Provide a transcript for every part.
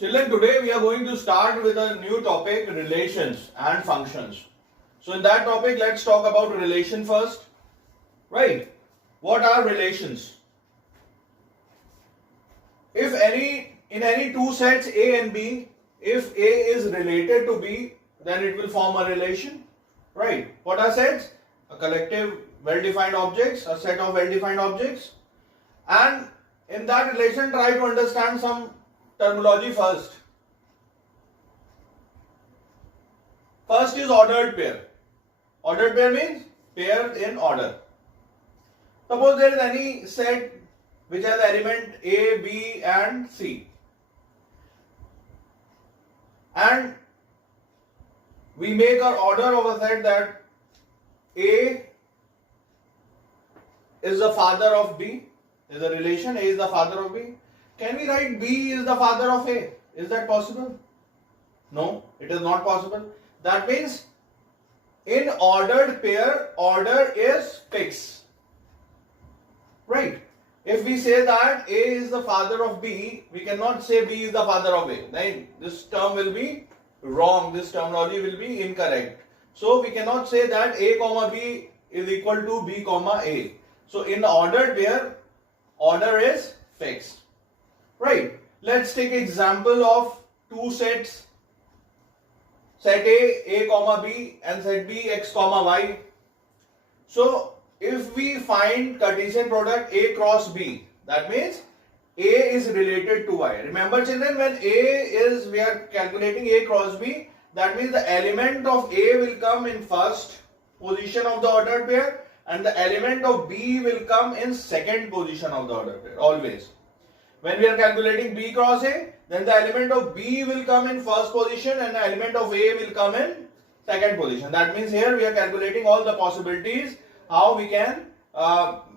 Children, today we are going to start with a new topic, relations and functions. So in that topic, let's talk about relation first. Right? What are relations? If in any two sets A and B, if A is related to B, then it will form a relation. Right? What are sets? A collective well-defined objects, a set of well-defined objects. And in that relation, try to understand some terminology first. First is ordered pair. Ordered pair means pairs in order. Suppose there is any set which has element A, B and C. And we make an order of a set that A is the father of B. Is a relation A is the father of B. Can we write B is the father of A? Is that possible? No, it is not possible. That means in ordered pair, order is fixed. Right? If we say that A is the father of B, we cannot say B is the father of A. Then this term will be wrong. This terminology will be incorrect. So we cannot say that A comma B is equal to B comma A. So in ordered pair, order is fixed. Right? Let's take example of two sets. Set A comma B and set B, X comma Y. So if we find Cartesian product A cross B, that means A is related to Y. Remember children, when we are calculating A cross B, that means the element of A will come in first position of the ordered pair and the element of B will come in second position of the ordered pair, always. When we are calculating B cross A, then the element of B will come in first position and the element of A will come in second position. That means here we are calculating all the possibilities how we can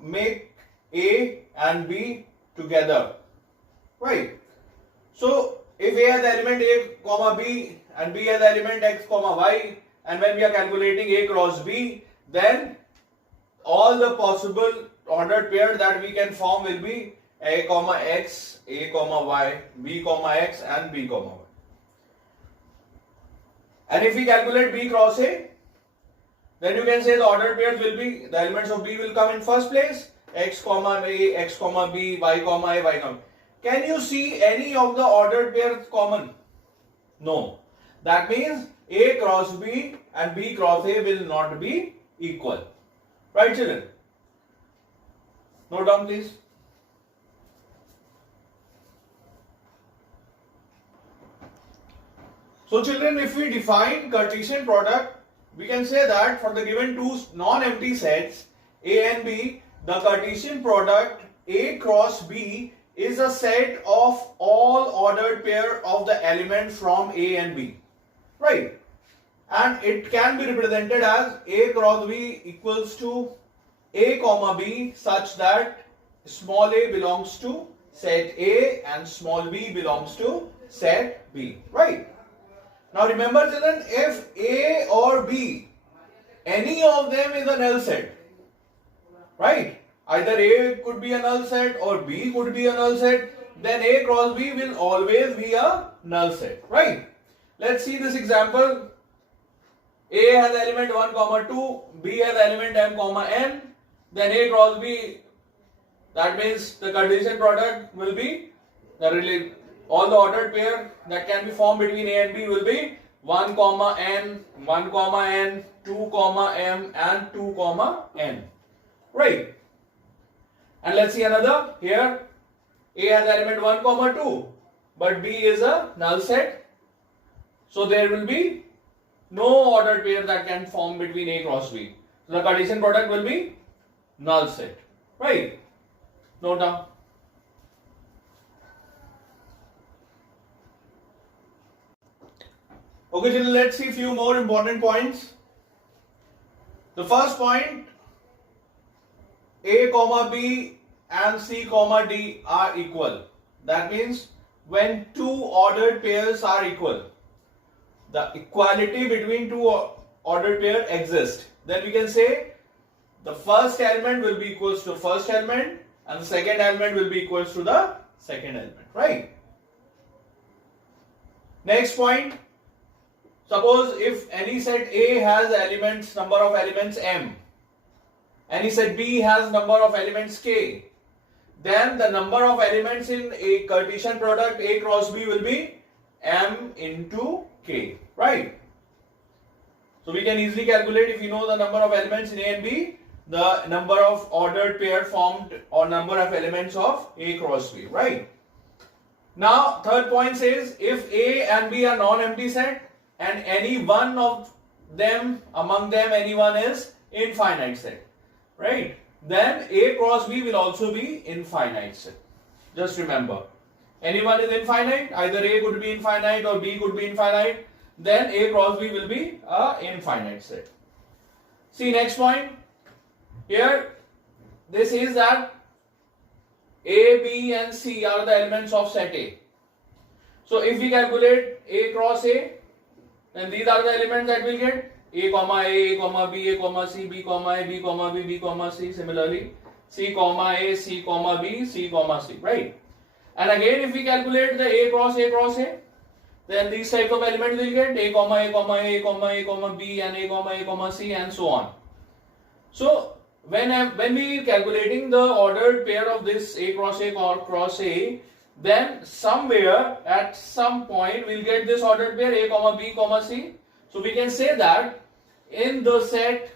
make A and B together. Right? So if A has element A comma B and B has element X comma Y, and when we are calculating A cross B, then all the possible ordered pair that we can form will be A comma X, A comma Y, B comma X and B comma Y. And if we calculate B cross A, then you can say the ordered pairs will be, the elements of B will come in first place, X comma A, X comma B, Y comma A, Y comma. Can you see any of the ordered pairs common? No. That means A cross B and B cross A will not be equal. Right children? Note down please. So children, if we define Cartesian product, we can say that for the given two non-empty sets A and B, the Cartesian product A cross B is a set of all ordered pair of the elements from A and B. Right? And it can be represented as A cross B equals to A comma B such that small a belongs to set A and small b belongs to set B. Right? Now remember children, if A or B, any of them is a null set, right? Either A could be a null set or B could be a null set, then A cross B will always be a null set, right? Let's see this example. A has element 1 comma 2, B has element m comma n, then A cross B, that means the Cartesian product will be all the ordered pair that can be formed between A and B will be 1 comma n, 1 comma n, 2 comma m and 2 comma n. Right? And let's see another. Here A has element 1 comma 2 but B is a null set. So there will be no ordered pair that can form between A cross B. So the Cartesian product will be null set. Right? Note down. Okay, children, let's see few more important points. The first point, A comma B and C comma D are equal. That means when two ordered pairs are equal, the equality between two ordered pair exists. Then we can say the first element will be equals to first element and the second element will be equals to the second element, right? Next point, suppose if any set A has elements, number of elements m, any set B has number of elements k, then the number of elements in a Cartesian product A cross B will be m into k, right? So we can easily calculate, if you know the number of elements in A and B, the number of ordered pair formed or number of elements of A cross B, right? Now third point says, if A and B are non-empty set and any one of them, among them any one is infinite set, right? Then A cross B will also be infinite set. Just remember, anyone is infinite, either A could be infinite or B could be infinite, then A cross B will be a infinite set. See next point. Here this is that A, B and C are the elements of set A. So if we calculate A cross A, then these are the elements that we'll get: A comma A, A comma B, A comma C, B comma A, B comma B, B comma C. Similarly, C comma A, C comma B, C comma C, right? And again, if we calculate the A cross A, then these type of elements will get A comma A comma A, A comma A comma B, and A comma C, and so on. So when we are calculating the ordered pair of this A cross A, then somewhere at some point we'll get this ordered pair A comma B comma C. So we can say that in the set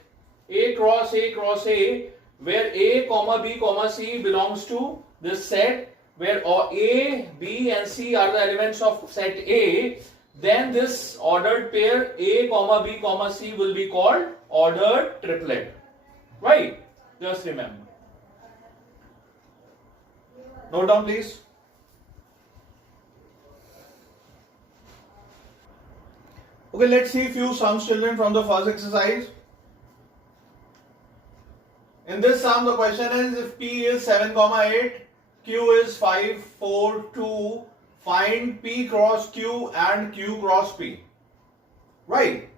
A cross A, where A comma B comma C belongs to this set, where A, B and C are the elements of set A, then this ordered pair A comma B comma C will be called ordered triplet, right? Just remember. Note down please. Okay, let's see few sums, children, from the first exercise. In this sum, the question is, if P is 7, 8, Q is 5, 4, 2, find P cross Q and Q cross P. Right?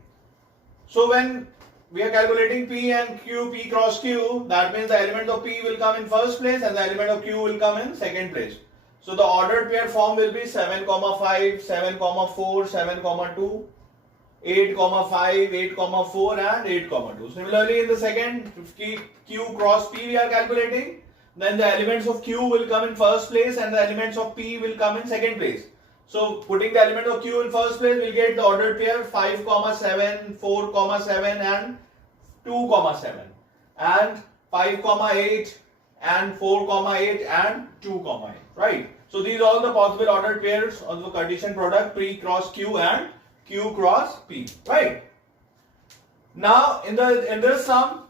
So when we are calculating P and Q, P cross Q, that means the element of P will come in first place and the element of Q will come in second place. So the ordered pair form will be 7, 5, 7, 4, 7, 2, 8, 5, 8, 4 and 8, 2. Similarly, in the second, if Q cross P we are calculating, then the elements of Q will come in first place and the elements of P will come in second place. So putting the element of Q in first place, we'll get the ordered pair 5, 7, 4, 7 and 2, 7, and 5, 8 and 4, 8 and 2, 8, right? So these are all the possible ordered pairs of the Cartesian product P cross Q and Q cross P, right? Now in this sum,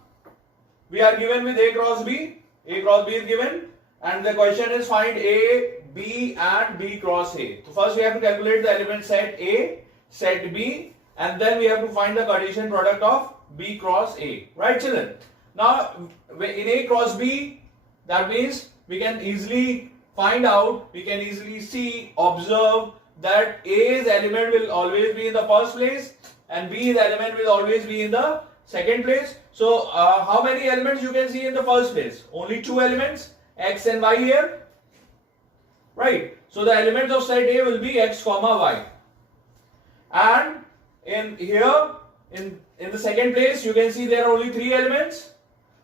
we are given with A cross B. A cross B is given, and the question is find A, B and B cross A. So first we have to calculate the element set A, set B, and then we have to find the Cartesian product of B cross A, right children? Now in A cross B, that means we can easily find out, we can easily see, observe that A's element will always be in the first place and B's element will always be in the second place. So how many elements you can see in the first place? Only two elements, X and Y here, right? So the elements of set A will be X comma Y, and in here in the second place you can see there are only three elements,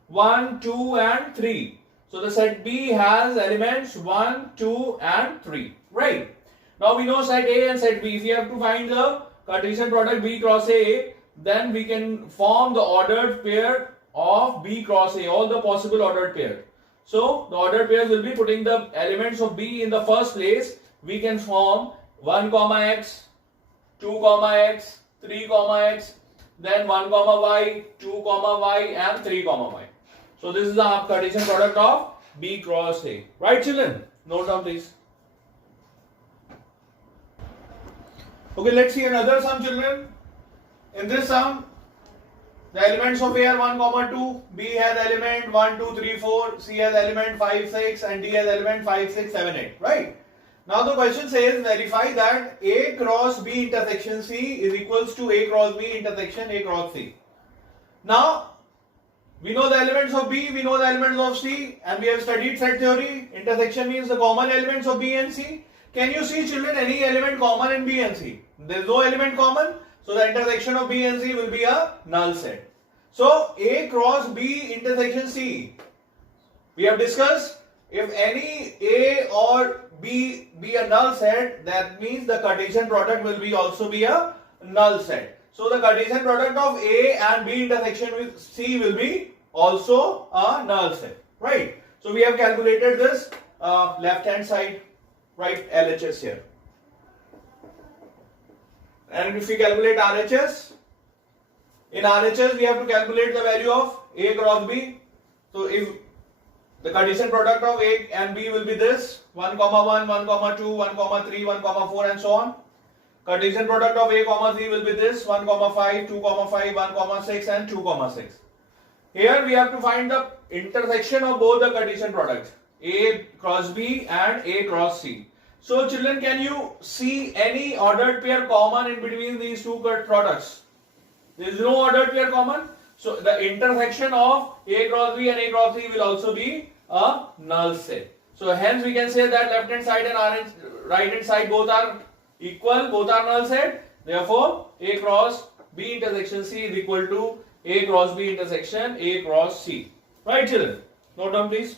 1, 2 and 3. So the set B has elements 1, 2 and 3, right? Now we know set A and set B. If we have to find the Cartesian product B cross A, then we can form the ordered pair of B cross A, all the possible ordered pair. So the ordered pairs will be putting the elements of B in the first place. We can form 1, X, 2, X, 3, X, then 1, Y, 2, Y and 3, Y. So this is the Cartesian product of B cross A. Right children? Note down please. Okay, let's see another sum children. In this sum, the elements of A are 1, 2, B has element 1, 2, 3, 4, C has element 5, 6 and D has element 5, 6, 7, 8, right? Now the question says verify that A cross B intersection C is equals to A cross B intersection A cross C. Now we know the elements of B, we know the elements of C, and we have studied set theory. Intersection means the common elements of B and C. Can you see, children, any element common in B and C? There is no element common, so the intersection of B and C will be a null set. So A cross B intersection C. We have discussed, if any A or B be a null set, that means the Cartesian product will be also be a null set. So the Cartesian product of A and B intersection with C will be also a null set, right? So we have calculated this left hand side, right, LHS here. And if we calculate RHS, in RHS we have to calculate the value of A cross B. So if the Cartesian product of A and B will be this 1, 1, 1, 2, 1, 3, 1, 4 and so on. Cartesian product of A, C will be this 1, 5, 2, 5, 1, 6 and 2, 6. Here we have to find the intersection of both the Cartesian products A cross B and A cross C. So children, can you see any ordered pair common in between these two products? There is no ordered pair common. So the intersection of A cross B and A cross C will also be a null set. So hence we can say that left hand side and right hand side both are equal, both are null set. Therefore A cross B intersection C is equal to A cross B intersection A cross C. Right children? Note down please.